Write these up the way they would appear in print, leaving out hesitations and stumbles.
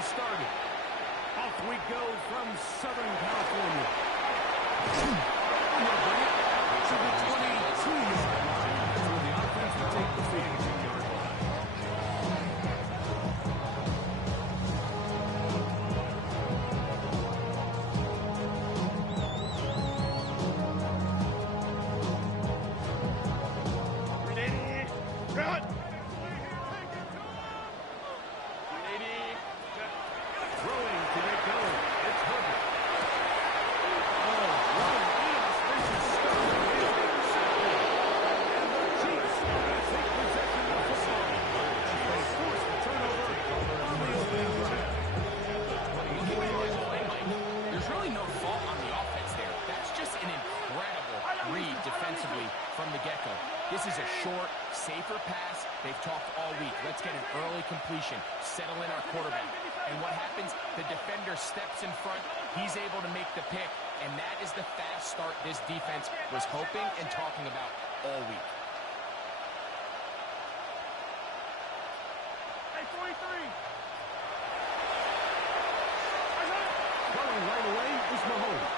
has started. Off we go from Southern California. We'll bring it to the 22-yard line. That's where the offense will take the field. This is a short, safer pass. They've talked all week. Let's get an early completion. Settle in our quarterback. And what happens? The defender steps in front. He's able to make the pick. And that is the fast start this defense was hoping and talking about all week. Hey, 43. Going right away is Mahomes.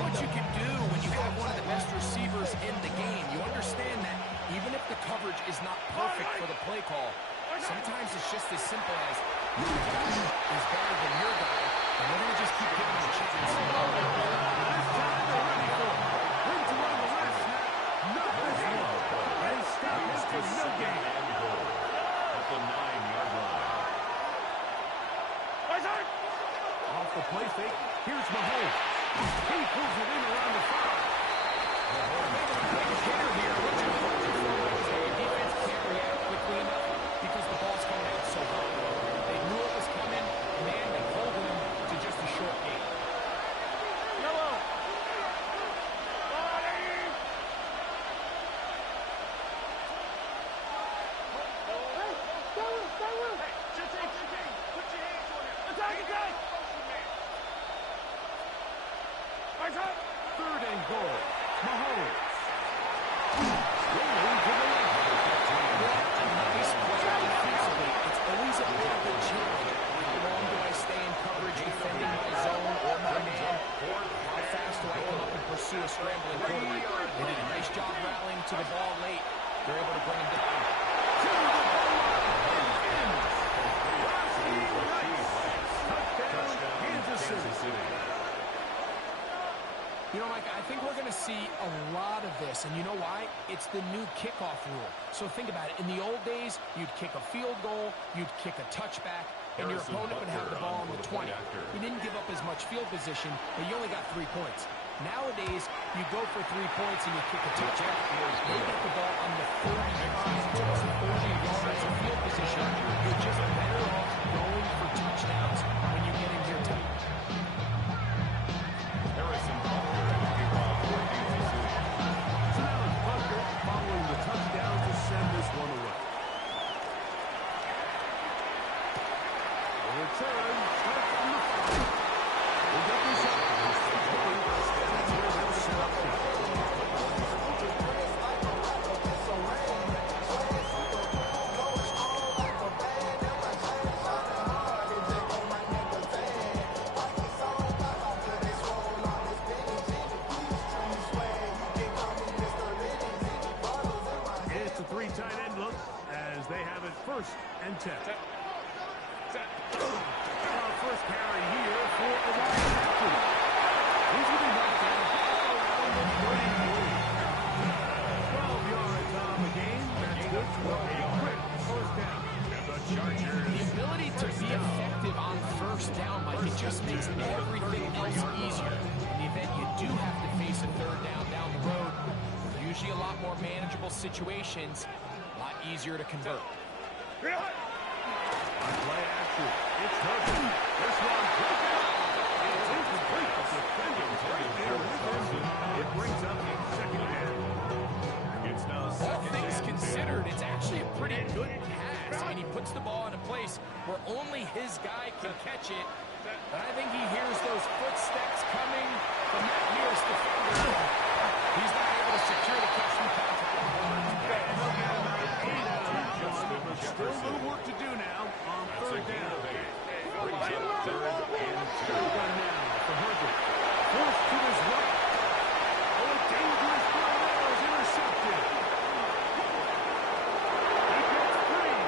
What you can do when you have one of the best receivers in the game. You understand that even if the coverage is not perfect for the play call, sometimes it's just as simple as your guy is better than your guy, and we're going to just keep giving him a chance. This time they're ready for it. Win to run the last snap. Not this one. And stop is for no gain. At the 9-yard line. Off the play fake. Here's Mahomes. He pulls it in around the 5. Defense can't react quickly enough because the ball's coming out so hard. They knew it was coming, and they ended up holding them to just a short game. Third and goal. Mahomes. Nice play defensively. It's always a bit of a challenge. How long do I stay in coverage defending my zone or my man? How fast do I come up and pursue a scrambling quarterback? They did a nice job rallying to the ball late. They're able to bring him down. Touchdown, Kansas City. You know, Mike, I think we're going to see a lot of this, and you know why? It's the new kickoff rule. So think about it. In the old days, you'd kick a field goal, you'd kick a touchback, and your opponent would have the ball on the 20. You didn't give up as much field position, but you only got 3 points. Nowadays, you go for 3 points and you kick a touchback. They get the ball on the 35, just 40 yards of field position. You're just better off going for touchdowns when you get in here tight. Following the touchdown to send this one away. The return starts from the 5. We'll get this up. That's where they'll set up shop. They have it 1st and 10. Our first carry here for Elias Hackett. He's going to be knocked down around the 33. 12 yards on the game. That's good for a quick first down. The ability to be effective on first down, Mike, it just makes everything else easier. In the event you do have to face a third down the road, usually a lot more manageable situations. A lot easier to convert. On play action, it's Herbert. This one, it's incomplete. The defender's right there with him. It brings up a second down. It's now second. All things considered, it's actually a pretty good pass. I mean, he puts the ball in a place where only his guy can catch it, But I think he hears those footsteps coming from that nearest defender. He's not able to secure the catch from contact. Still a little work to do now on third down. Brings up third and 2. Now for Herbert. Forced to his right. Oh, a dangerous throw there is intercepted. He gets free.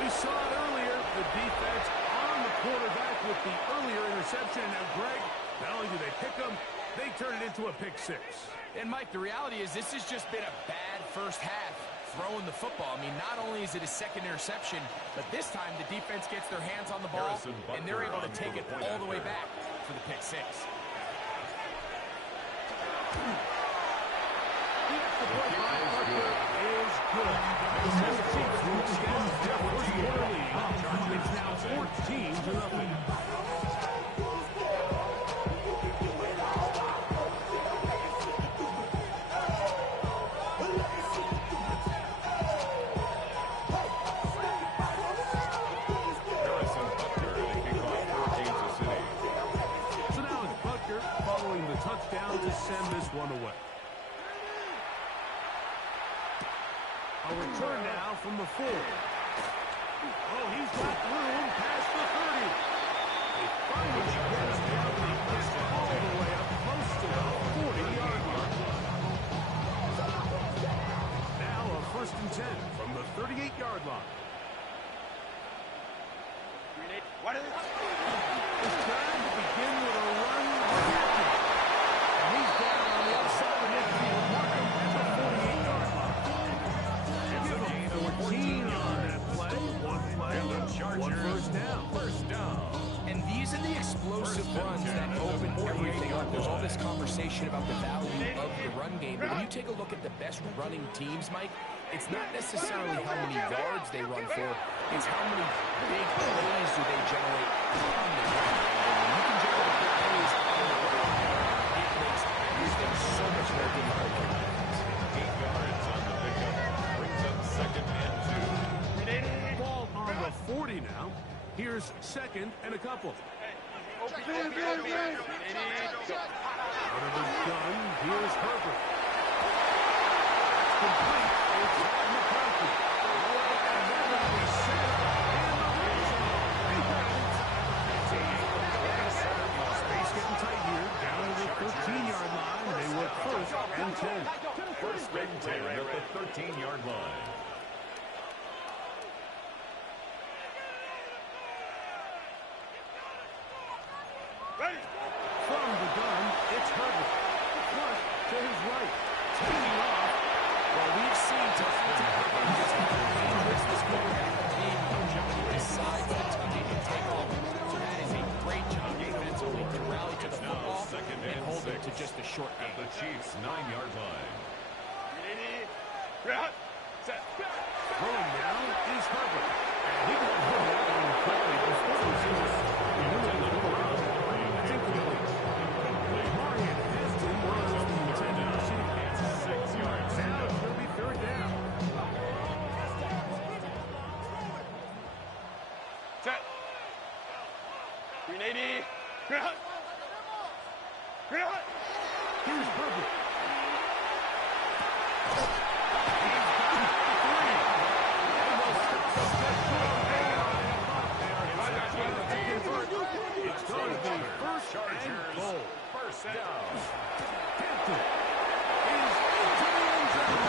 We saw it earlier. The defense on the quarterback with the earlier interception. Now, Greg, not only do they pick him, they turn it into a pick six. And, Mike, the reality is this has just been a bad first half throwing the football. I mean, not only is it a second interception, but this time the defense gets their hands on the ball, and they're able to take it all the way back for the pick six. The extra point by Parker is good. The 17th will extend their first quarter lead. It's now 14-0. Touchdown to send this one away. A return now from the 4. Oh, he's got room past the 30. They finally get him down. He gets all the way up close to the 40-yard line. Now a 1st and 10 from the 38-yard line. It's time to begin with a run. He's down on the outside of midfield. Mark him at the 48-yard line. Give him 14 on that play. One play, one first down. First down. And these are the explosive runs that open everything up. There's all this conversation about the value of the run game. But when you take a look at the best running teams, Mike, it's not necessarily how many yards they run for. It's how many big plays do they generate on the run. And you can generate big plays on the run. It makes everything so much more difficult for defense. 8 yards on the pickup. Brings up 2nd and 2. Ball on the 40 now. Here's 2nd and a couple. Out of the gun, here's Herbert. Complete. It's McCarthy. And they're going to be set in the red zone. Space getting tight here. Down to the 13-yard line. They work 1st and 10. 1st and 10 at the 13-yard line. From the gun, it's Herbert. Flush to his right. Taking off. Well, we've seen time to happen just how dangerous this quarterback team when he decides to tuck it and take off. So that is a great job defensively to rally to the football and hold it to just a short At the game. Chiefs' 9-yard line. Throwing now is Herbert. And he got hit that one quickly before the season. It's incomplete. Marion Heston was the intended receiver. 6 yards. Now it's going to be 3rd down. Set. 380. Here's Herbert. It's going to be 1st and goal. First down. Hampton is into the end zone.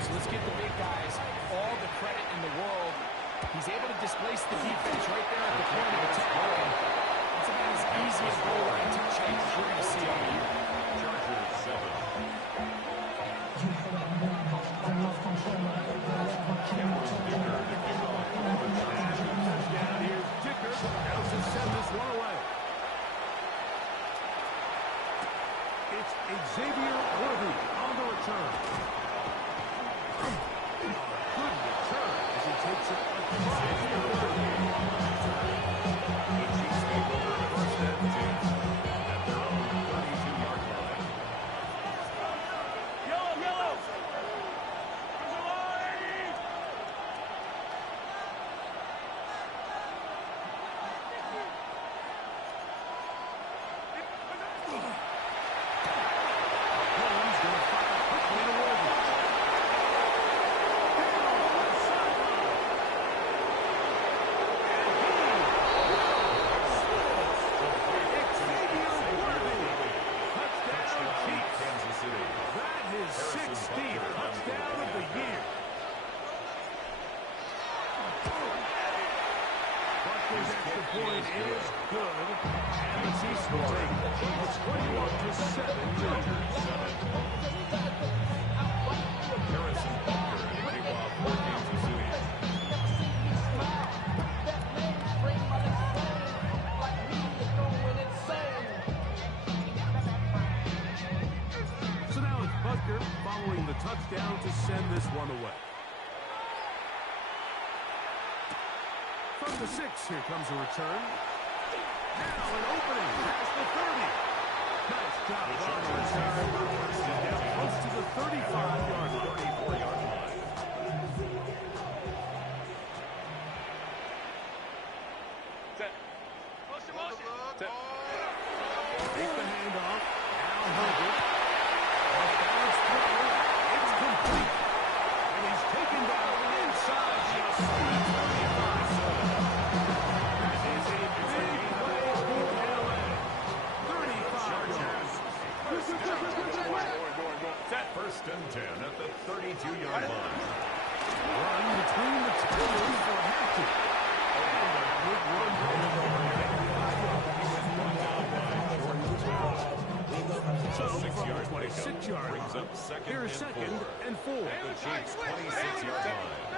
So let's give the big guys all the credit in the world. He's able to displace the defense right there at the point of attack. It's about as easy a goal line to change as you're going to see all year. Chargers 7. Down here's Dicker. Now to send this one away. It's Xavier Worthy on the return. Good return as he takes it across the 30. point is good, and the Chiefs will take it. It's 21-7. Harrison Butker to kick off for Kansas City. So now it's Butker following the touchdown to send this one away. From the 6, here comes a return. Now an opening past the 30. Nice job on the return. Now close to the 35-yard line. 34-yard line. Set. Set. Take the handoff. Now Herbert. Off-balance throw. It's complete. And he's taken down inside the 35. That is a big play for LA. 35 yards. Set. First and 10 at the 32-yard line. Run between the tackles for Hampton. And a good run So 6-yard 26 yards. brings up second Here's second and 4. The Chiefs 26-yard line.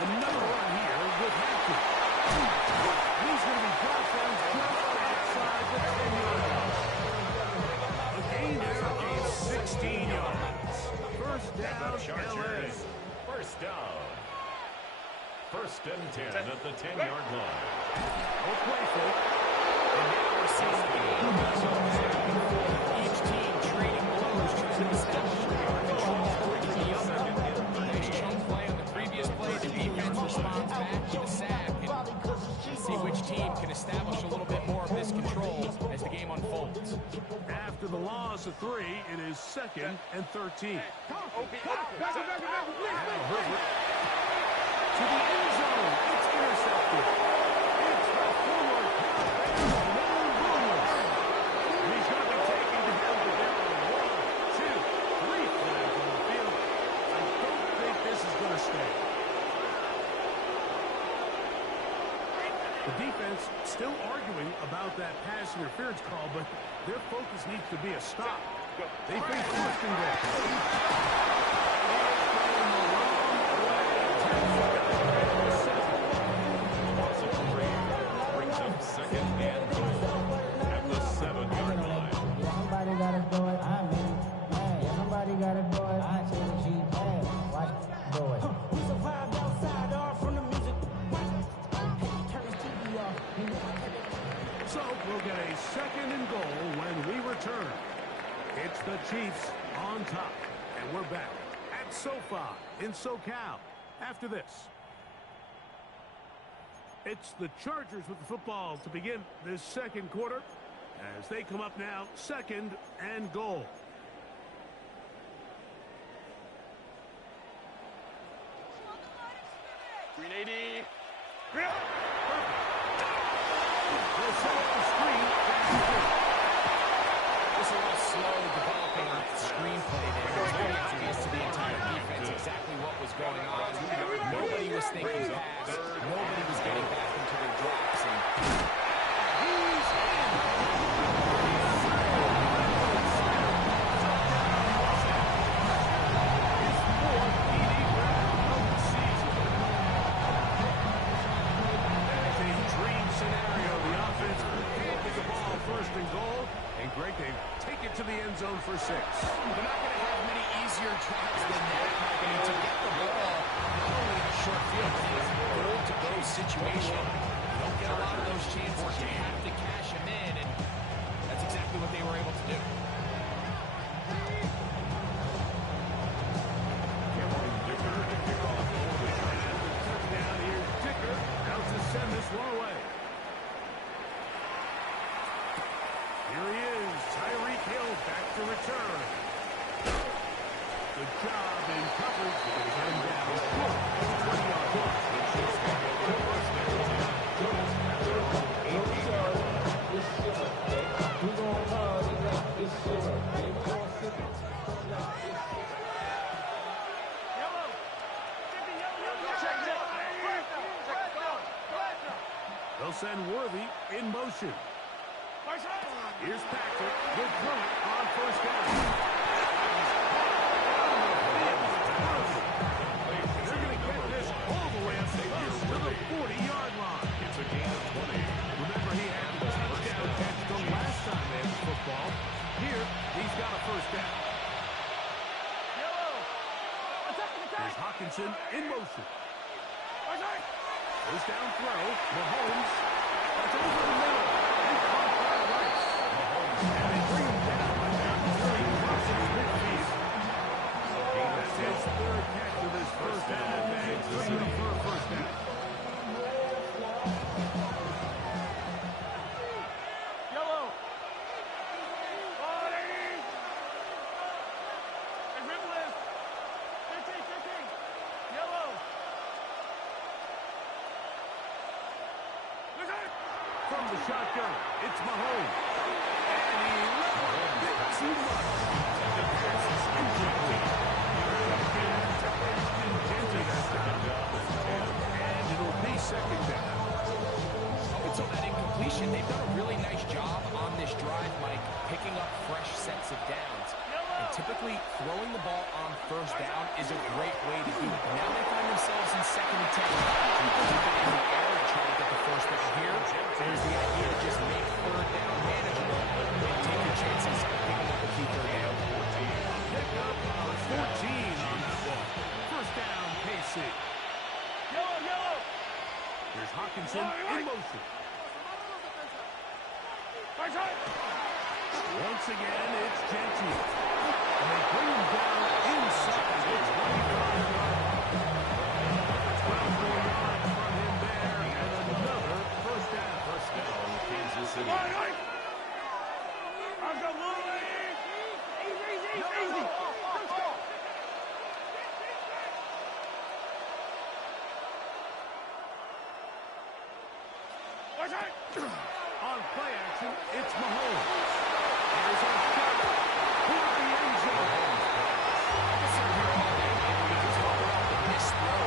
Another run here with Hampton. He's going to be brought down just outside the 10-yard line. A gain there of 16 yards. First down, LA. First down. First and 10 at the 10-yard line. No play fake. And now we're seeing the game. Each team trading blows, trying to establish control over the other. Nice chunk play on the previous play. The defense responds back with a sack. And see which team can establish a little bit more of this control as the game unfolds. After the loss of 3, it is second and 13. Now Herbert to the end zone. It's intercepted. It's the forward Williams. He's going to be taken to him, but there are 1, 2, 3 flags on the field. I don't think this is going to stay. The defense still arguing about that pass interference call, but their focus needs to be a stop. They face first and goal. Brings up second and goal at the 7-yard line. Somebody gotta do it. I mean, hey, somebody gotta do it. I tell the G, hey, watch do it. We survived outside off from the music. Turn the TV off. So we'll get a second and goal when we return. It's the Chiefs on top, and we're back at SoFi in SoCal after this. It's the Chargers with the football to begin this second quarter as they come up now, second and goal. .380. They'll set up the screen. Just a little slow developing screenplay there. It was very obvious to the entire defense exactly what was going on. Nobody was thinking pass. Nobody was getting back into their drops. And He's in. His 4th TD grab of the season. That is a dream scenario. The offense can't get the ball first and goal. And Greg, they take it to the end zone for 6. they're not going to have many easier drives than that. I mean, to get the ball, not only in a short field, but in a goal-to-go situation. You don't get a lot of those chances. You have to cash them in, and that's exactly what they were able to do. Cameron Dicker to kick off for the Giants. Touchdown here. Dicker out to send this one away. Here he is. Tyreek Hill back to return. Good job in coverage. And down. 20-yard loss. The Chiefs can go to first and 10. 18-yard line. and Worthy in motion. Here's Patrick. Good throw it on first down. They're going to get this all the way up to the 40-yard line. It's a gain of 20. Remember, he had the touchdown catch the last time they had the football. Here, he's got a first down. Here's Hawkinson in motion. First down throw. Mahomes. That's over the middle. And caught by Rice. Mahomes. And they bring him down until he crosses midfield. That's his third catch of his first down. And good enough for a first down. From the shotgun, it's Mahomes. And he let it a bit too much. The pass is incomplete. And it'll be second down. Until that incompletion, they've done a really nice job on this drive, Mike, picking up fresh sets of downs. And typically, throwing the ball on first down is a great way to do it. Now they find themselves in 2nd and 10. You keep it in the air and try to get the first down here. There's the idea to just make third down manageable and take your chances of picking up a key third down. Pick up 14 on that one. First down, KC. Here's Hawkinson in motion. Once again, it's Gentry. And they bring him down inside the 25-yard line. 12 more yards from him there, and another first down. First down, Kansas City. On play action, it's Mahomes. Here's a shot for the end zone. I can sit here all day and we just talk about the missed throw.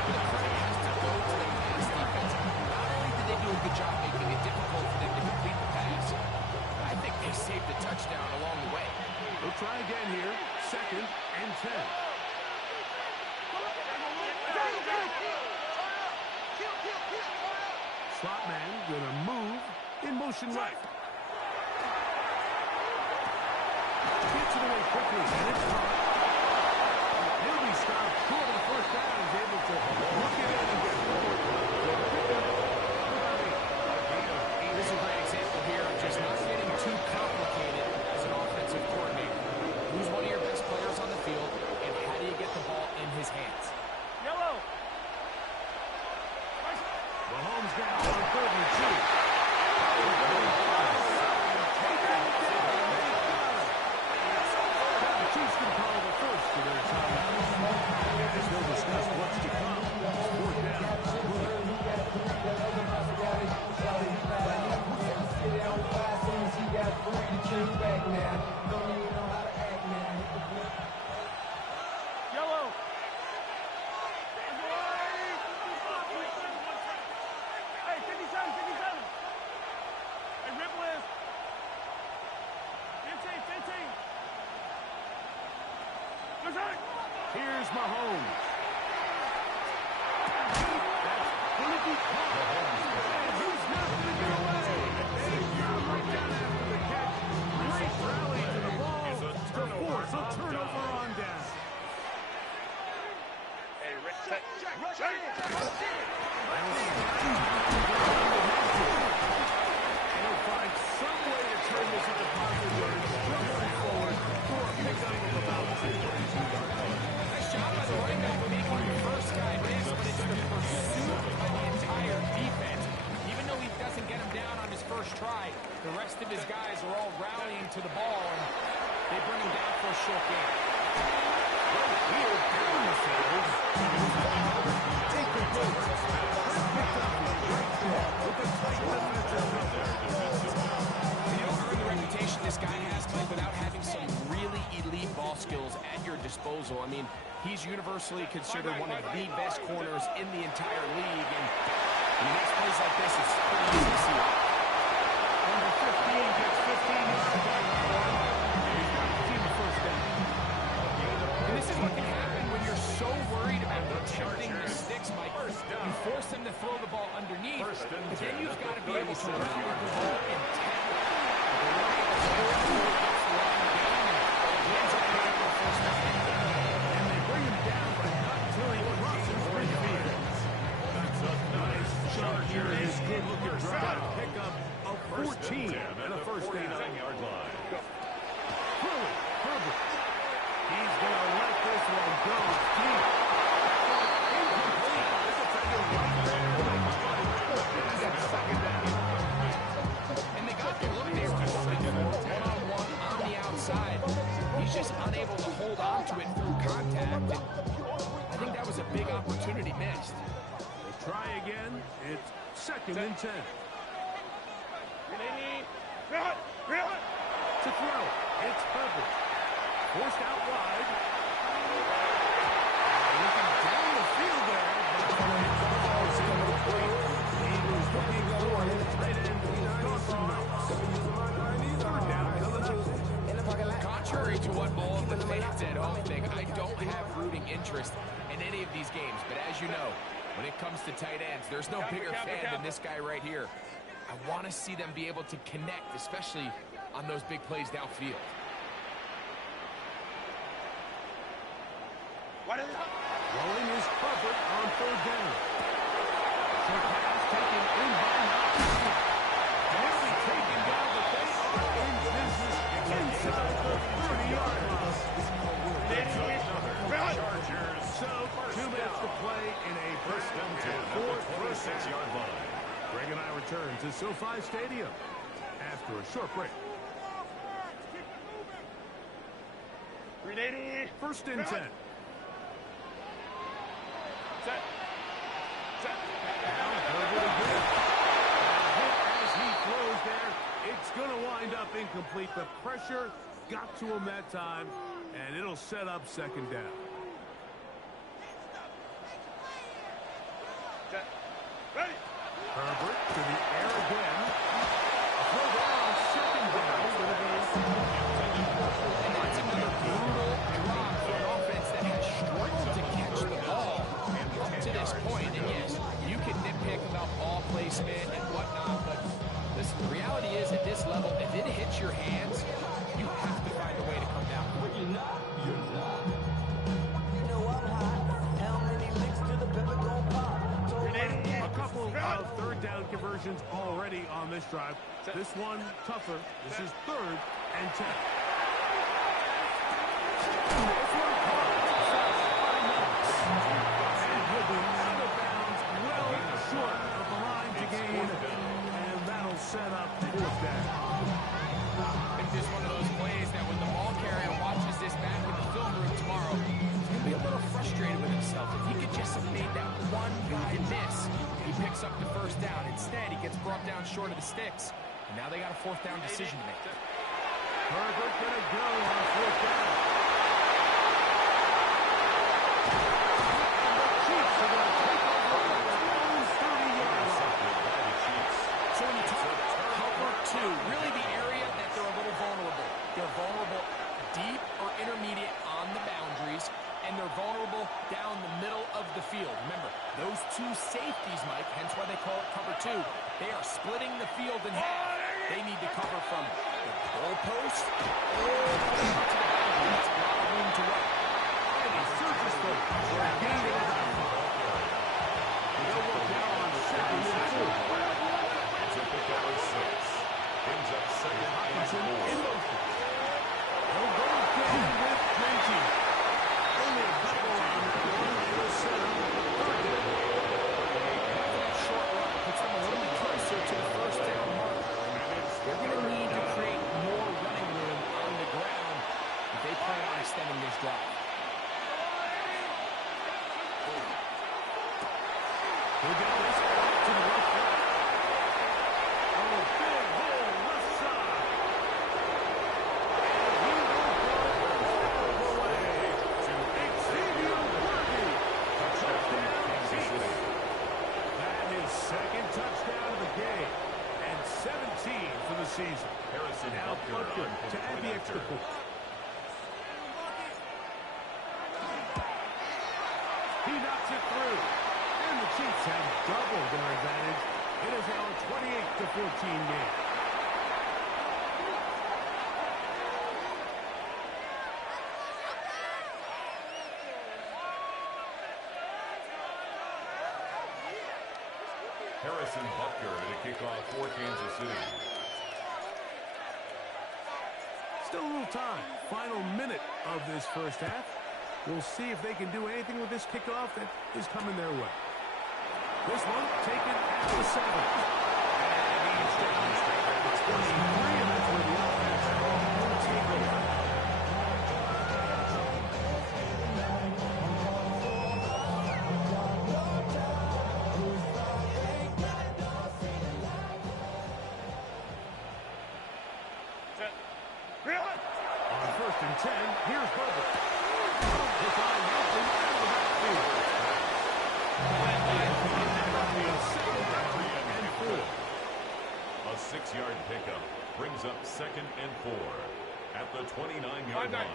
The credit has to go to the pass defense. Not only did they do a good job making it difficult for them to complete the pass, but I think they saved the touchdown along the way. We'll try again here. 2nd and 10. Slot man gonna move in motion right. Gets it away quickly, and it's caught. He'll be stopped short of the first down. He's able to look it in and get forward. This is a great example here of just not getting too complicated as an offensive coordinator. Who's one of your best players on the field, and how do you get the ball in his hands? Mahomes down on 3rd and 2. The Chiefs can call the first of their time. As we'll discuss what's to come. 4th Here's Mahomes. That's going to be caught. And he's not going to get away. He's down right down after the catch. Great rally to the ball to force a turnover on down. Hey, Rick, check. He'll find some way to turn this into positive yards. Struggling forward for a pickup of about 2. Nice job by the running back making the first guy miss, but it's the pursuit by the entire defense. Even though he doesn't get him down on his first try, the rest of his guys are all rallying to the ball, and they bring him down for a short game. Here down the field. Take the boat. Picked up with a tight defensive cover. You don't earn the reputation this guy has, Mike, without having some really elite ball skills at your disposal. disposal. I mean, he's universally considered one of the best corners in the entire league, and when he makes plays like this, it's pretty easy to see it. Number 15 gets 15 yards on that one. He's got the team a first down. And this is what can happen when you're so worried about protecting the sticks, Mike. You force them to throw the ball underneath, but then you've got to be able to run the ball and tackle. And they bring him down, but not until he crosses midfield. That's a nice shot here. His good-looking drive. Pick up a 14 and a first down. 10-yard line. Herbert. He's going to let this one go deep. Incomplete. This defender right there. Second down. And they got the look they were hoping for, one-on-one on the outside. He's just unable to hold on to it through contact. And I think that was a big opportunity missed. They try again. It's second and 10. To throw. It's Herbert. Forced out wide. Looking down the field there. He was looking for his tight end. Third down coming up. Contrary to what all of the fans at home think, I don't have rooting interest in any of these games. But as you know, when it comes to tight ends, there's no bigger fan than this guy right here. I want to see them be able to connect, especially on those big plays downfield. Rolling is Herbert on third down. Short pass taken in by Madden. He'll be taken down, but they are in business inside the 30-yard line. Chargers. So 2 minutes to play in a first and 10 at the 26-yard line. Greg and I return to SoFi Stadium after a short break. First and 10. Set. Now Herbert again. Hit as he throws there. It's going to wind up incomplete. The pressure got to him that time, and it'll set up second down. Set. Ready. Herbert to the air again. A throw down on second down. And that's another brutal drop for an offense that has struggled to catch the ball up to this point. And yes, you can nitpick about ball placement and whatnot, but listen, the reality is at this level, if it hits your hands, you have to find a way to come down. A couple of third down conversions already on this drive. This one tougher. This is 3rd and 10. And he'll be out of bounds, well short of the line to gain, and that'll set up 4th down. It's just one of those plays that when the ball carrier watches this back in the film room tomorrow, he's going to be a little frustrated with himself. If he could just have made that one guy miss, he picks up the first down. Instead, he gets brought down short of the sticks, and now they got a 4th down decision to make. Herbert going to go on 4th down. And the Chiefs are going to take over at their own 30-yard line. So when you talk cover 2, really the area that they're a little vulnerable. They're vulnerable deep or intermediate on the boundaries, and they're vulnerable down the middle of the field. Remember, those 2 safeties, Mike, hence why they call it cover 2, they are splitting the field in half. They need to cover from the goalpost all the way up to the boundary. That's a lot of room to run. And he searches for a gain of about 5. They'll work now on 2nd and 2. It's a pick up of 6. Ends up second Hutchinson and 4. in motion. They'll go again with Benji. Only a couple on that one. It'll set up 3rd down. That short run puts them a little closer to the first down mark. They're going to need to create more running room on the ground if they plan on extending this drive. He'll get this back to the left side. Oh, big hole left side. And he will go all the way to extra point. He knocks it through. And the Chiefs have doubled their advantage. It is now a 28-14 game. Harrison Butker to kick off for Kansas City. Still a little time. Final minute of this first half. We'll see if they can do anything with this kickoff that is coming their way. This one taken at the 7. And he's down at the 23, and that's where the offense will take over. On 1st and 10, here's Herbert. Defying Nelson out of the backfield. A 6-yard pickup brings up 2nd and 4 at the 29-yard line.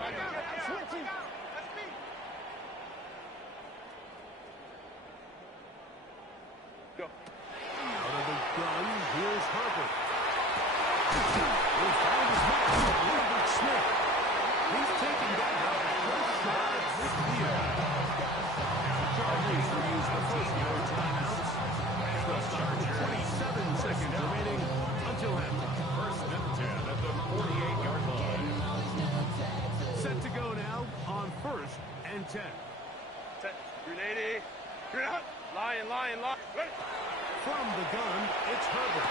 Out of the gun, here's Herbert. He found his man, Robert Smith. He's taken down the first shot this year. Chargers will use the first of their timeouts. They'll start with 27 seconds remaining until halftime. 1st and 10 at the 48-yard line. Set to go now on 1st and 10. Set. Grenade. Grenade. Lion. From the gun, it's Herbert.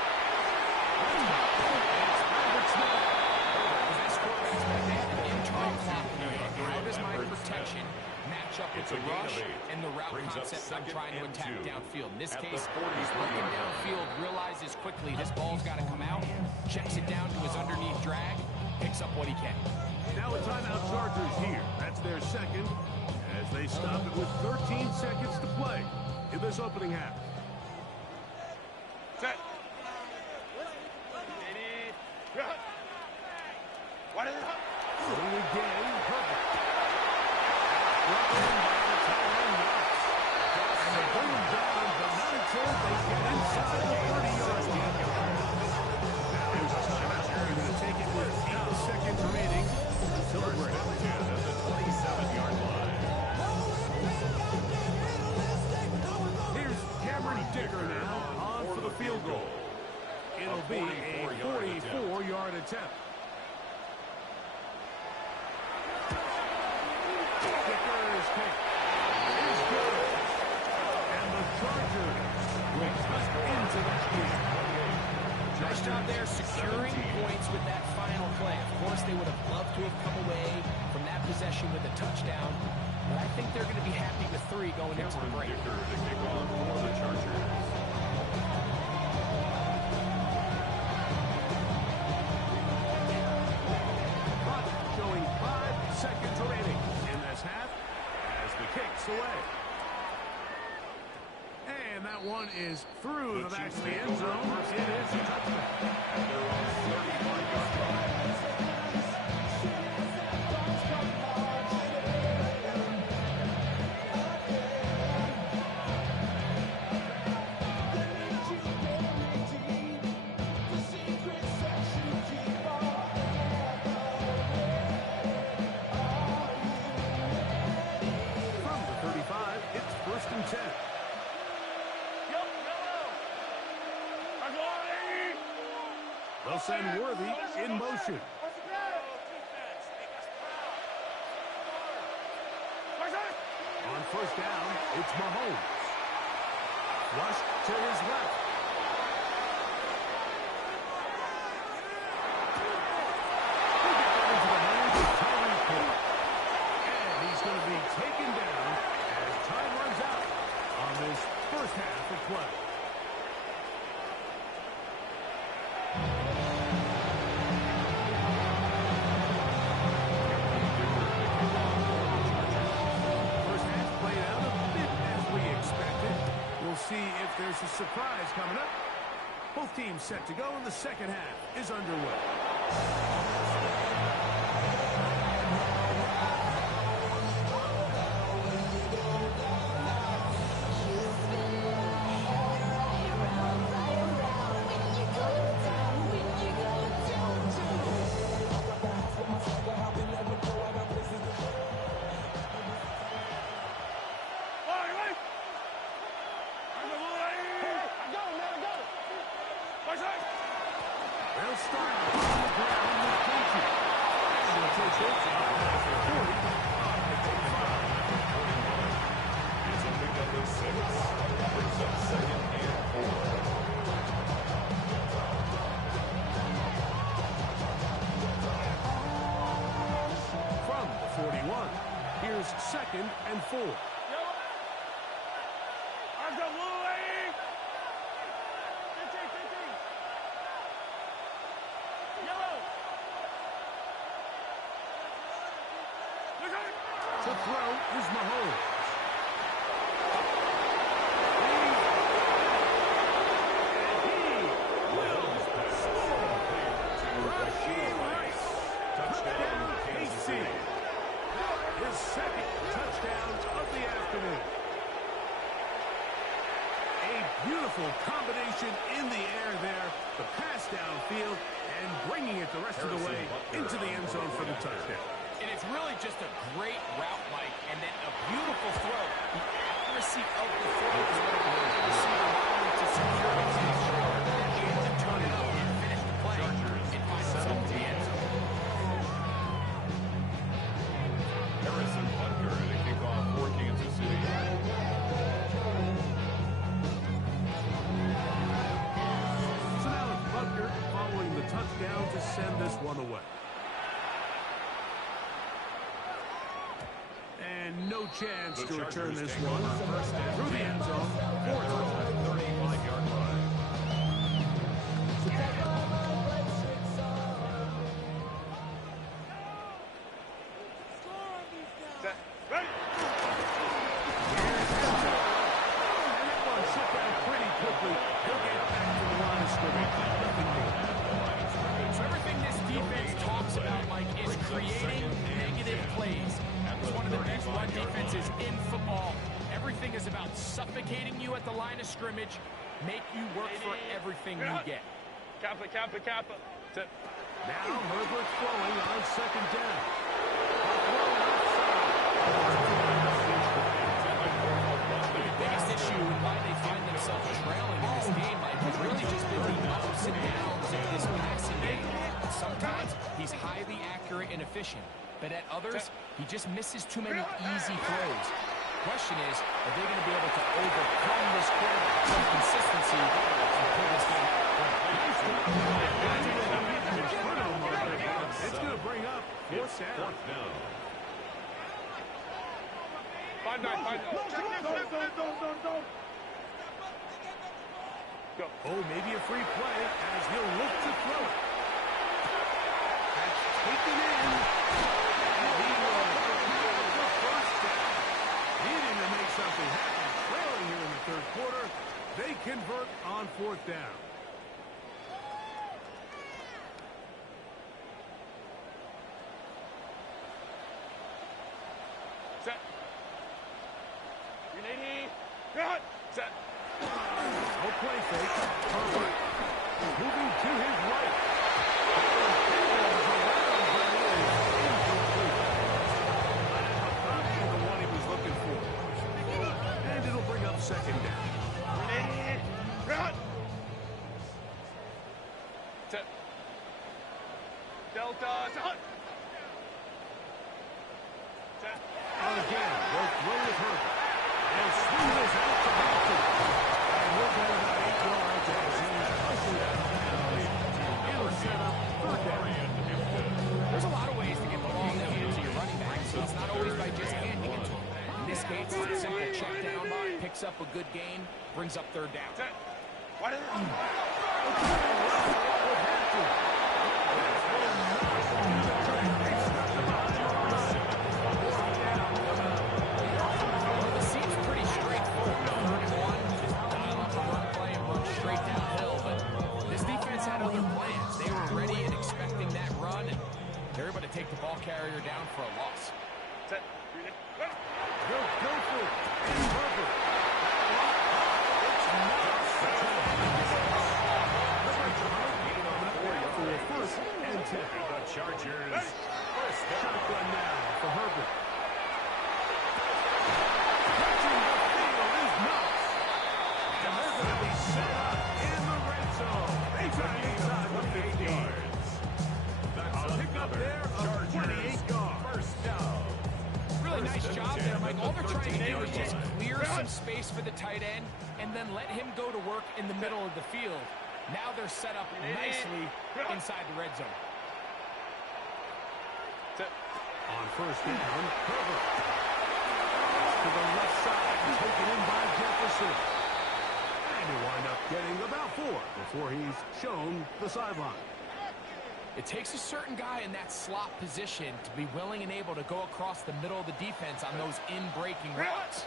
It's Robert Smith. This quarterback's been an internal clock. How does my protection match up with the rush and the route concept I'm trying to attack downfield? In this case, he's looking downfield, realizes quickly this ball's got to come out, checks it down to his underneath drag, picks up what he can. Now a timeout Chargers here. That's their second as they stop it with 13 seconds to play in this opening half. Set. What is it? Throwing again, Herbert. Brought in by the tight end Watts. And they bring him down, but not until they get inside the 30-yard line. Now there's a timeout. They're going to take it with 8 seconds remaining until the break. At the 27-yard line. Here's Cameron Dicker now on for the field goal. It'll be a 44-yard attempt. Dicker's kick is good. And the Chargers will cut into that lead. Nice job there securing points with that final play. Of course, they would have loved to have come away from that possession with a touchdown, but I think they're going to be happy with 3 going into the break. Dicker to kick off for the Chargers. Clock showing 5 seconds remaining in this half as the kick's away. And that one is through the back of the end zone. It is a touchdown. At their own 35-yard line. From the 35, it's 1st and 10. They'll send Worthy in motion. On 1st down, it's Mahomes. Rush to his left. They get that into the hands of Tyreek Hill. And he's going to be taken down as time runs out on this first half of play. First half played out a bit as we expected. We'll see if there's a surprise coming up. Both teams set to go, and the second half is underway. 1. Here's 2nd and 4. Arms up, Louie! Yellow! To throw is Mahomes. His 2nd touchdown of the afternoon. A beautiful combination in the air there. The pass downfield and bringing it the rest of the way into the end zone for the touchdown. And it's really just a great route, Mike, and then a beautiful throw. The accuracy of the throw is what allowed the receiver not only to secure the catch, and to turn it up and finish the play and find himself to the end zone. Harrison Butker to kick off for Kansas City. So now it's Butker following the touchdown to send this one away. And no chance to return this one through the end zone for a touchdown. 35-yard line. Set. Ready? And that one shut down pretty quickly. He'll get back to the line of scrimmage. Nothing more. So everything this defense talks about, Mike, is creating negative plays. It's one of the best run defenses in football. Everything is about suffocating you at the line of scrimmage, make you work for everything you get. Kappa, kappa, kappa. Set. Now Herbert's throwing on 2nd down. The biggest issue and why they find themselves trailing in this game, Mike, has really just been the ups and downs of this passing game. Sometimes he's highly accurate and efficient, but at others, he just misses too many easy throws. Question is, are they going to be able to overcome this quarterback's inconsistency and pull this game out? It's going to bring up 4th down. 5-9. Go. Oh, maybe a free play as he'll look to throw it. That's taken in. And he will have the 1st down. Needing to make something happen. Trailing here in the 3rd quarter. They convert on 4th down. Set. Unity. Run. Set. No play fake. Herbert moving to his right. The one he was looking for. And it'll bring up 2nd down. Unity. Run. Set. Delta. Set. Set. Again, they'll throw with Herbert. They'll swing this out to Malcolm. And we'll get about 8 yards as he's pushing out of bounds. It'll set up 3rd down. There's a lot of ways to get the ball in the hands of your running back, so it's not always by just handing it to him. In this case, it's a simple check down, picks up a good gain, brings up 3rd down. Set. Why did It seems pretty straightforward. 3rd and 1, just dial up the run play and run straight downhill, but this defense had other plans. They were ready and expecting that run, and they're able to take the ball carrier down for a loss. Set. Unity. Ready. They'll go for it. And Herbert. For a 1st and 10. The Chargers. Shotgun now for Herbert. Catching the field is Knox. And they're going to be set up in the red zone. They got inside the 50 yards. A pickup there of 28 yards. 1st down. Really nice job there, Mike. All they're trying to do is just clear some space for the tight end and then let him go to work in the middle of the field. Now they're set up nicely inside the red zone. Set. On first down, Herbert. To the left side, taken in by Jefferson. And he'll wind up getting about 4 before he's shown the sideline. It takes a certain guy in that slot position to be willing and able to go across the middle of the defense on those in-breaking routes.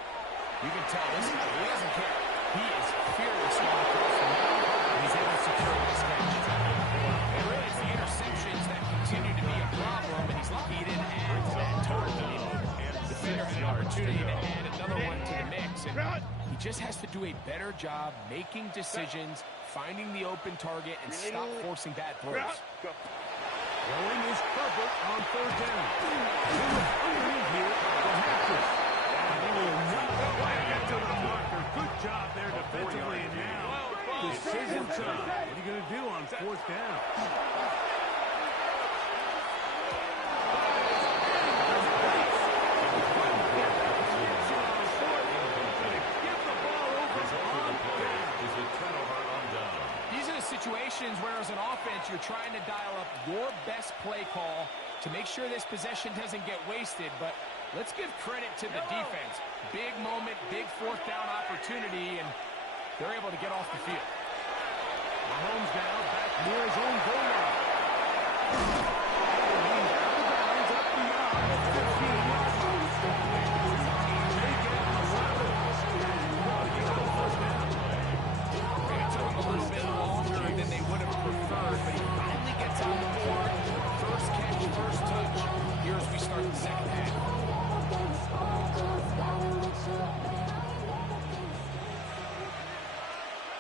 You can tell this guy, he doesn't care. He is fearless going across the middle, and he's able to secure this catch. And really, it's the interceptions that continue to be a problem, and he's lucky he didn't add to that total. The defender had an opportunity to add another one to the mix, and he just has to do a better job making decisions, finding the open target, and stop forcing bad throws. Throwing is Herbert on third down. He was underneath here for Haskins. And he will not quite get to the marker. Good job there defensively. And now, decision time. What are you going to do on fourth down? Give the ball over on down. These are the situations where, as an offense, you're trying to dial up your best play call to make sure this possession doesn't get wasted. But let's give credit to the defense. Big moment, big fourth down opportunity, and they're able to get off the field. Mahomes now back near his own goal line. And he's out of bounds up beyond the 15-yard line. They get 11. He got a first down. It took him a little bit longer than they would have preferred, but he finally gets on the board. First catch, first touch. Here as we start the second half.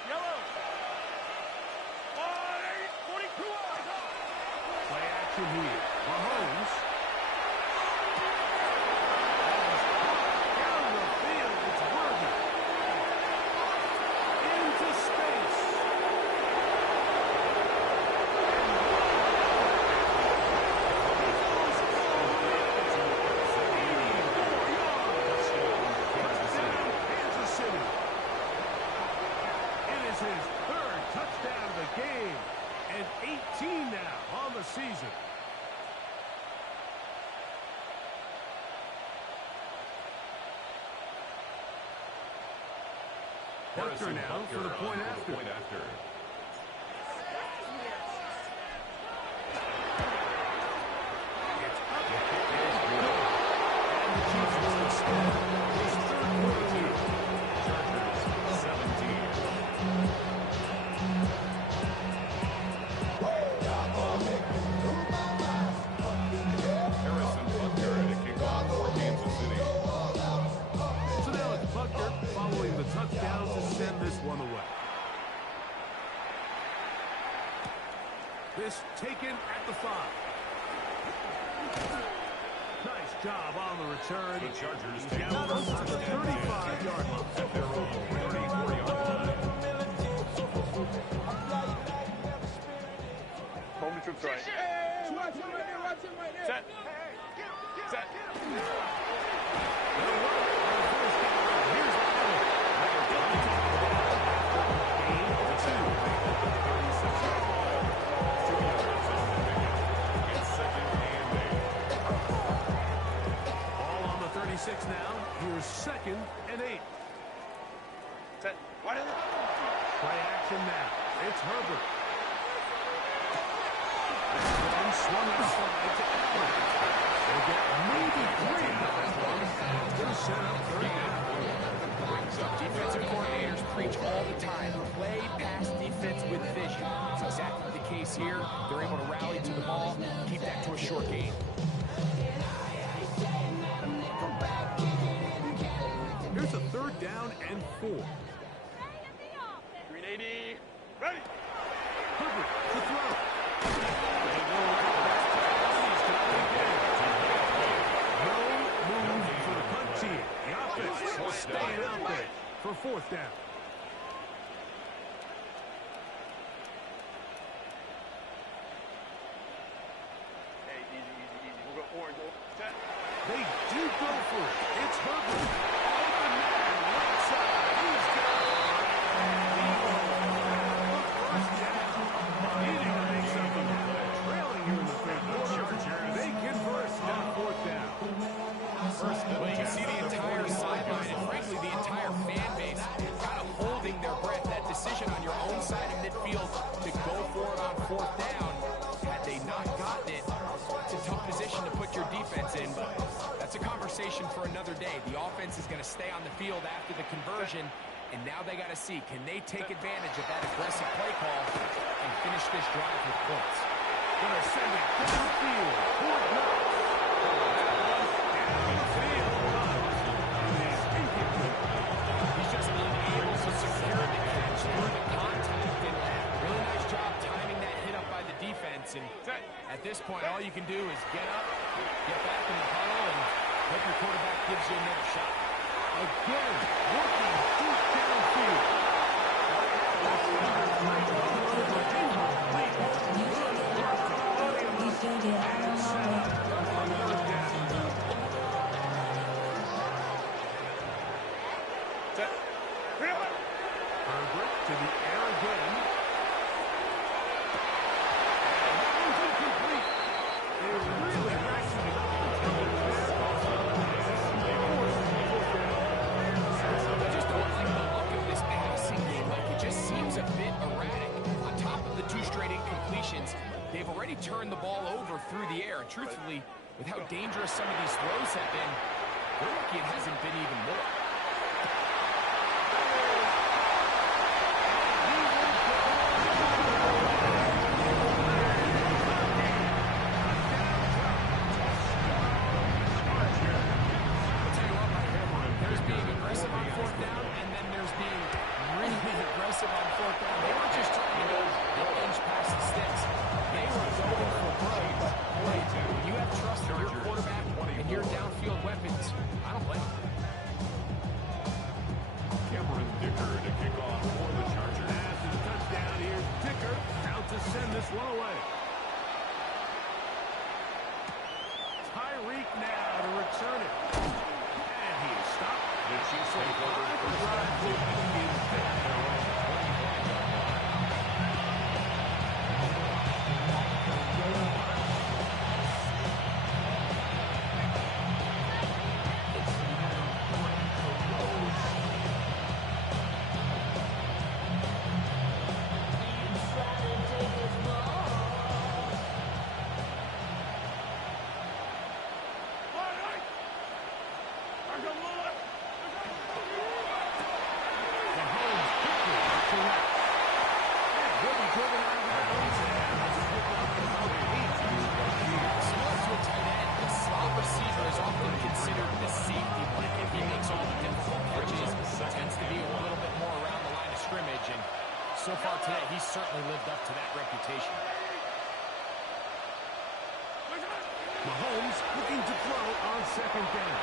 Yellow. 42. Play action here. Mahomes. Down the field. It's Worthy. Into space. Kansas City. It is his third touchdown of the game. And 18 now on the season. Bucker now for the point after. It's up. It is good. And the Chiefs will extend his third quarter lead. Chargers 17. Harrison Butker to kick off for Kansas City. So now it's Bucker following the touchdown to send this one away. This taken at the 5. Nice job on the return. The Chargers He's take down over to the 35-yard line. at their own 34-yard line. Home the troops right. Watch him right there, watch him right there. Set. Set. Ball on the 36 now. Here's 2nd and 8. Set. Wide open. Play action now. It's Herbert. One swung outside to Allen. They get maybe 3 out of that one. Going to set up 3rd down. Defensive coordinators preach all the time. Play pass defense with vision. It's exactly the case here. They're able to rally to the ball, keep that to a short game. Here's a 3rd down and 4. 380. Ready. Herbert to throw. No move for the punt team. The offense staying out there for 4th down. Hey, easy, easy, easy. We'll go orange. Set. They do go for it. It's Herbert. Open man, right side. He's got it. First down. Needing to make something happen. Trailing here in the 3rd quarter. They converse on 4th down. conversation for another day. The offense is going to stay on the field after the conversion, and now they got to see, can they take advantage of that aggressive play call and finish this drive with points? Gonna send it downfield. Fort Knox. Downfield. He's just unable to secure the catch through the contact. And really nice job timing that hit up by the defense. And at this point, all you can do is get up, get back in the huddle, and hope your quarterback gives you another shot. Again, working deep downfield. Herbert to the air again. And that one's incomplete. They really ratcheted it up until the I just don't like the look of this passing game. Like, it just seems a bit erratic. On top of the 2 straight incompletions, they've already turned the ball over through the air. Truthfully, with how dangerous some of these throws have been, they're lucky it hasn't been even more. So far today, he's certainly lived up to that reputation. Mahomes looking to throw on second down.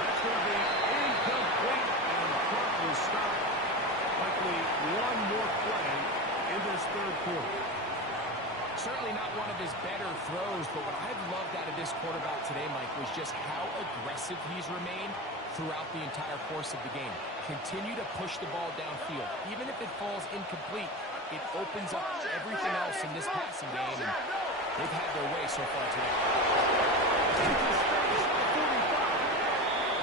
That's going to be incomplete, and the clock will stop. Likely one more play in this third quarter. Certainly not one of his better throws, but what I've loved out of this quarterback today, Mike, was just how aggressive he's remained throughout the entire course of the game. Continue to push the ball downfield. Even if it falls incomplete, it opens up everything else in this passing game, and they've had their way so far today.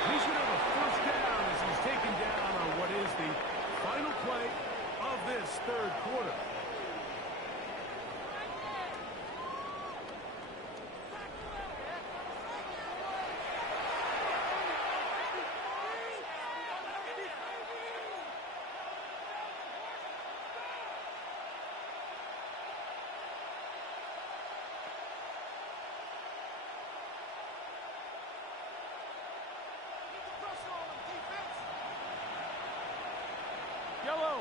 He's going to have a first down as he's taken down on what is the final play of this third quarter. Yellow.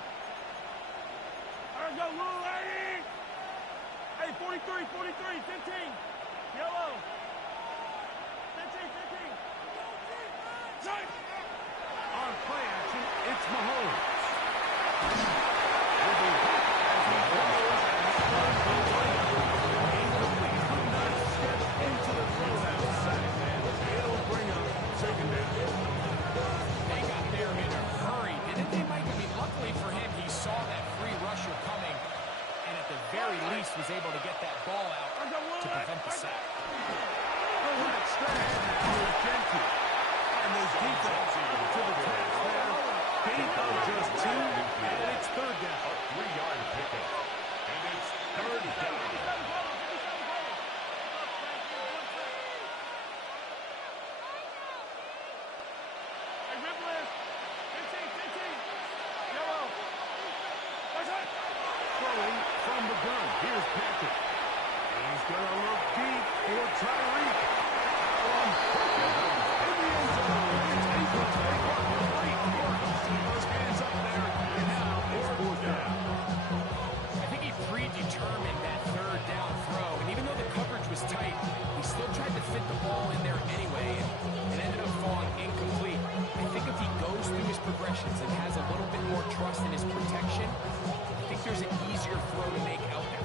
There we go, Lou. Hey, 43, 43, 15. Yellow. 15, 15. On play action, it's Mahomes. Into the throw outside. It'll bring up second down. They got there in a hurry, didn't they, Mike? I mean, luckily for him, he saw that free rusher coming, and at the very least was able to get that ball out to prevent the sack. Straight ahead with Genty. And his defense to the task there. Gain of just 2, and it's third down. A 3-yard pickup. And it's third down. for Tyreek. In the end zone. It's incomplete. Great work. Those hands up there. And now it's fourth down. I think he predetermined that third down throw, and even though the coverage was tight, he still tried to fit the ball in there anyway, and it ended up falling incomplete. I think if he goes through his progressions and has a little bit more trust in his protection, I think there's an easier throw to make out there.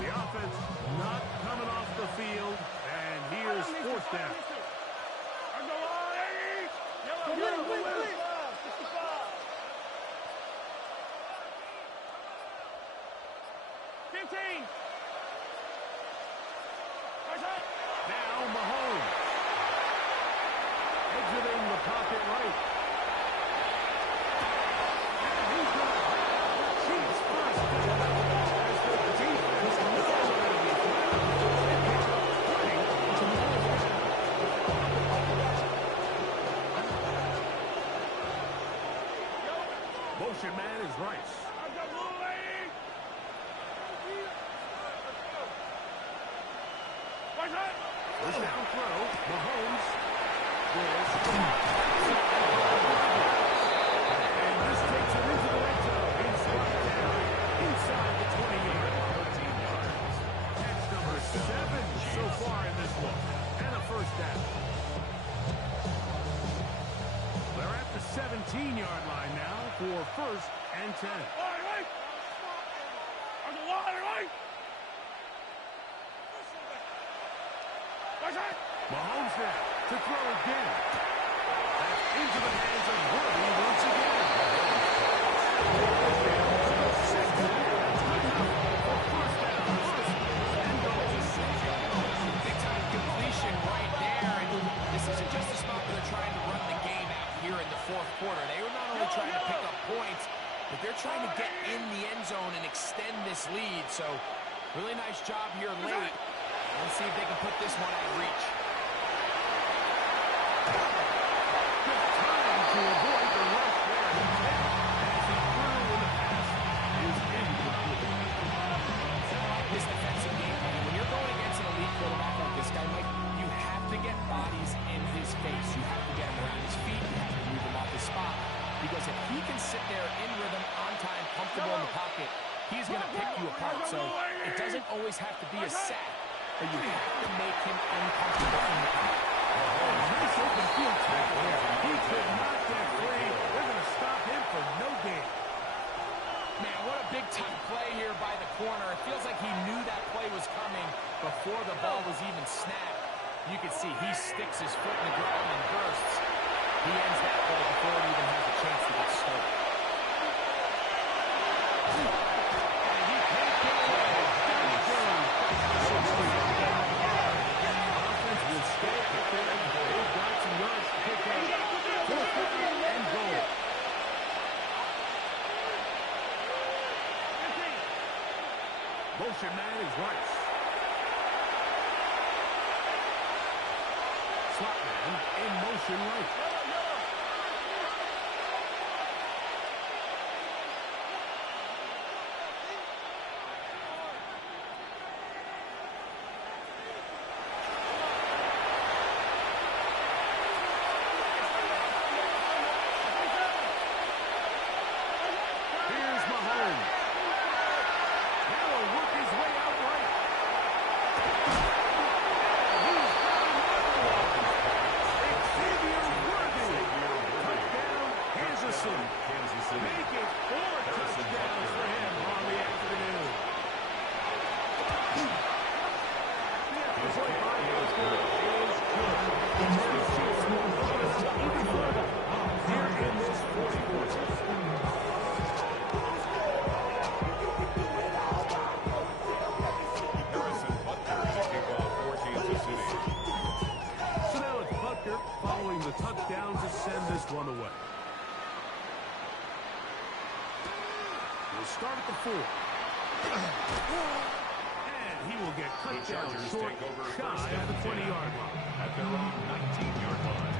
The offense not coming off the field, and here's fourth down. Now Mahomes. Exiting the pocket right. And he's going to have the Chiefs first down as the defense motion man is Rice. First down throw, Mahomes. And this takes him into the red zone. Inside the 20-yard, 13 yards. Catch number 7 so far in this one. And a first down. They're at the 17-yard line now for first and 10. Mahomes there to throw again. That's into the hands of Worthy once again. Big-time completion right there, and this isn't just a spot where they're trying to run the game out here in the fourth quarter. They were not only trying to pick up points, but they're trying to get in the end zone and extend this lead. So, really nice job here late. Let's see if they can put this one out of reach. Just trying to avoid the rush there. As he threw in the pass is incomplete. I like this defensive game plan. When you're going against an elite quarterback like this guy, Mike, you have to get bodies in his face. You have to get him around his feet. You have to move him off his spot. Because if he can sit there in rhythm, on time, comfortable in the pocket, he's going to pick you apart. So it doesn't always have to be a sack, but you have to make him uncomfortable in the pocket. Nice open field tackle there. He could not get free. They're going to stop him for no gain. Man, what a big-time play here by the corner. It feels like he knew that play was coming before the ball was even snapped. You can see he sticks his foot in the ground and bursts. He ends that play before it even has a chance to get stolen. And he can't get away. Down he goes. Offense will stay up there. They've got some yards to pick up. Fourth down and goal. Motion man is Rice. Slot man in motion right. Here's Mahomes. Now he'll work his way out right. He's got another one. Xavier Worthy. Touchdown, Kansas City. Make it 4 touchdowns for him on the afternoon. The play by Buster is good. The Chiefs will open it up even further here in this fourth quarter. So now it's Butker following the touchdown to send this one away. We'll start at the 4. And he will get cut down short, shy of the 20-yard line. At their own 19-yard line.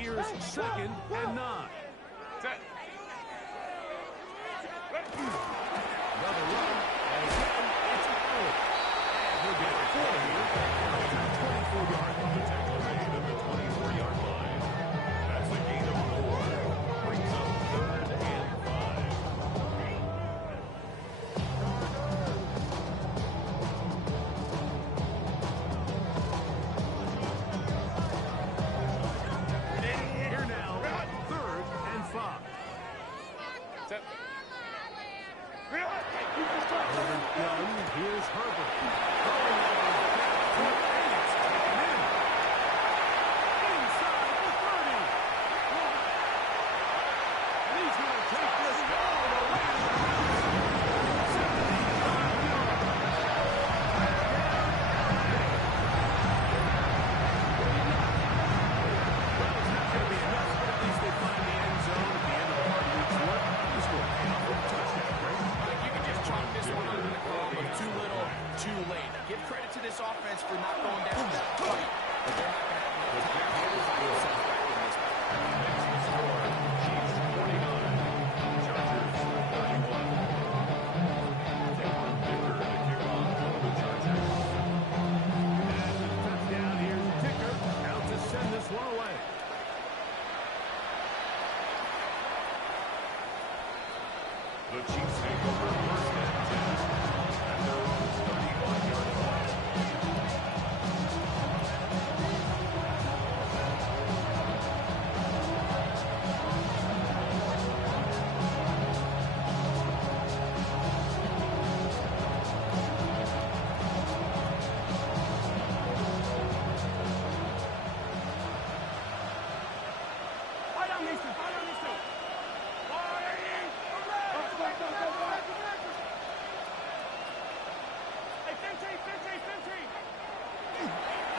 Here's 2nd and 9. Set. Another run, and again, it's out. And he'll get a 4 here. Up to 24 yards. The tackle made at the 24-yard line. That's a gain of 4. Brings up 3rd and 5. Here now, 3rd and 5. Set. Herbert done. Here's Herbert. Throwing over the and it's taken in. Inside the 30. And he's going to take this all the way to the house. 75 yards. Well, it's not going to be enough, but at least they find the end zone at the end of the hard week's work. This will pay off with a touchdown, right? Like, you can just chalk this one under the column of too little, too late. Give credit to this offense for not going down that fight, but they're not going to have enough time to find themselves back in this one. Next score, Chiefs 49, Chargers 31. Taylor Dicker to kick off for the Chargers. And the touchdown, here's Dicker out to send this one away. The Chiefs take over 1st and 10 at their own 31-yard line.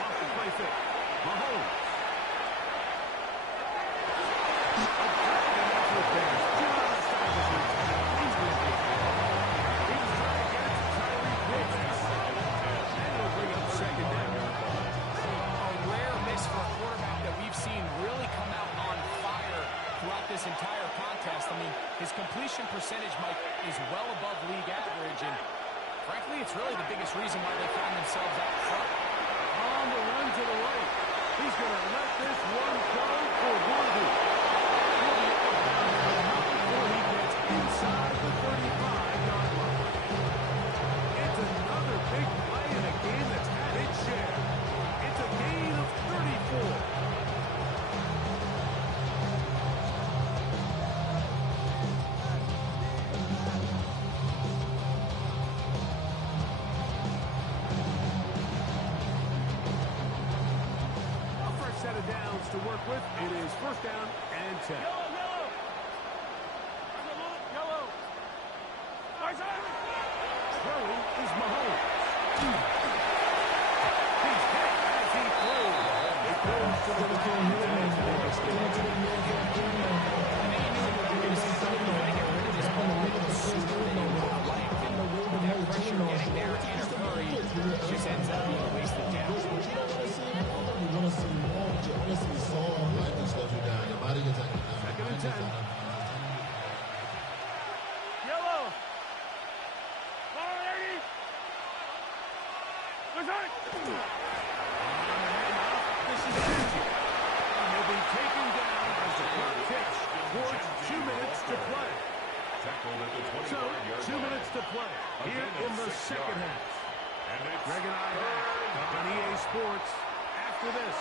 Off the play fake. Mahomes. A dragon after a pass. Just off his return. He's going to be there. He's trying to get it to Tyreek Williams. And it'll bring up 2nd down. A rare miss for a quarterback that we've seen really come out on fire throughout this entire contest. I mean, his completion percentage, Mike, is well above league average, and frankly, it's really the biggest reason why they found themselves out front. On the run to the right. He's going to let this one go for Worthy. He'll be out of bounds before he gets inside the 35-yard line. It's another big play in a game that's had its share. It's a gain of 34. Set of downs to work with. It is 1st down and 10. Yellow. Throwing is Mahomes. He's hit as he throws. It goes to the line. That pressure getting there in a hurry just ends up being a wasted down. Second and 10. Yellow. What's that? This is empty. And he'll be taken down as the clock ticks towards 2 minutes to play. Tackled at the So, 25-yard 2 line. minutes to play here in the 6 second yards. half. And it's Greg and I back on EA Sports after this.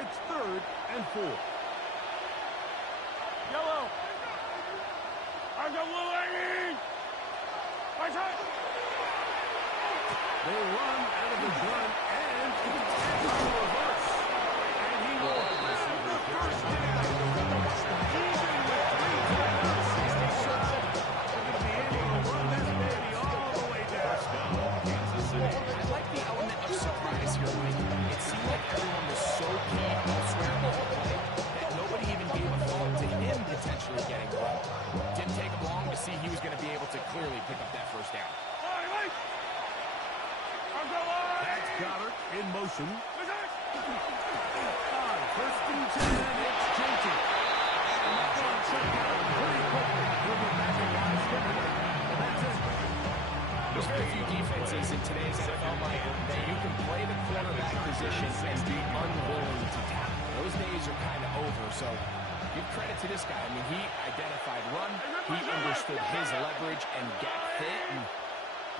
It's 3rd and 4. Yellow. I got Will Amy. What's that? They run out of the gun and it's a reverse. And he will receive the 1st down. Even with 3 timeouts on the side, they're going to be able to run this baby all the way down. Kansas City. I like the element So give credit to this guy. I mean, he identified run, he understood his leverage and gap fit, and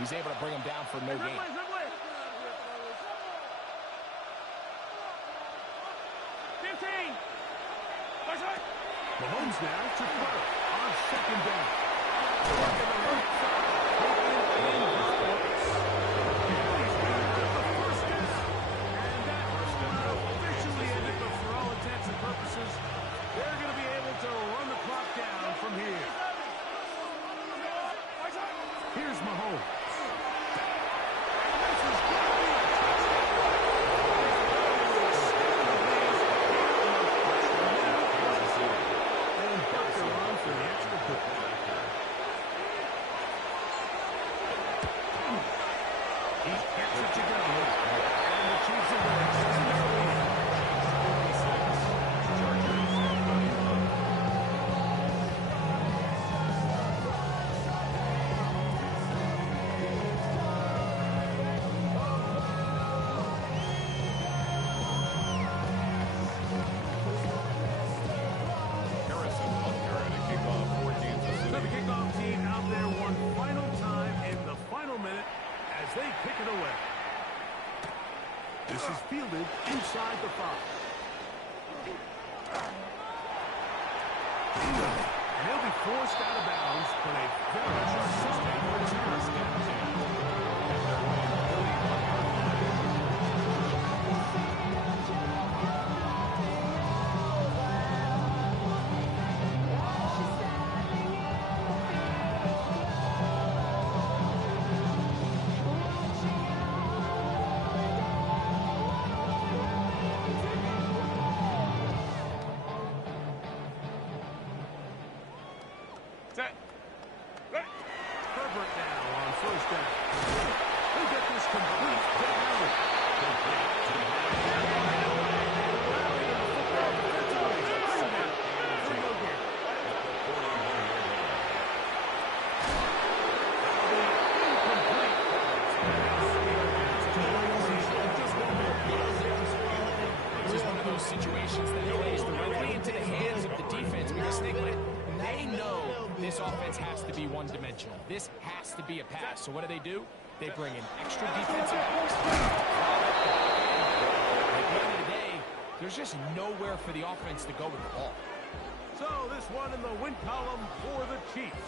he's able to bring him down for no gain. Mahomes now to throw on second down. Working the right side. Taking in the points. And he's got the first down. And that will officially end it, but for all intents and purposes, they're going to be able to run the clock down from here. Here's Mahomes. This is going to be a for the extra point. He gets it to go. And the Chiefs are going to extend their lead. They pick it away. This is fielded inside the 5. And he'll be forced out of bounds, but a very sustained return. Herbert now on first down. He'll get this complete This is one of those situations that plays directly into the hands of the defense because they know this offense has to be one-dimensional. This has to be a pass. So what do? They bring in extra defensive backs. At the end of the day, there's just nowhere for the offense to go with the ball. So this one in the win column for the Chiefs.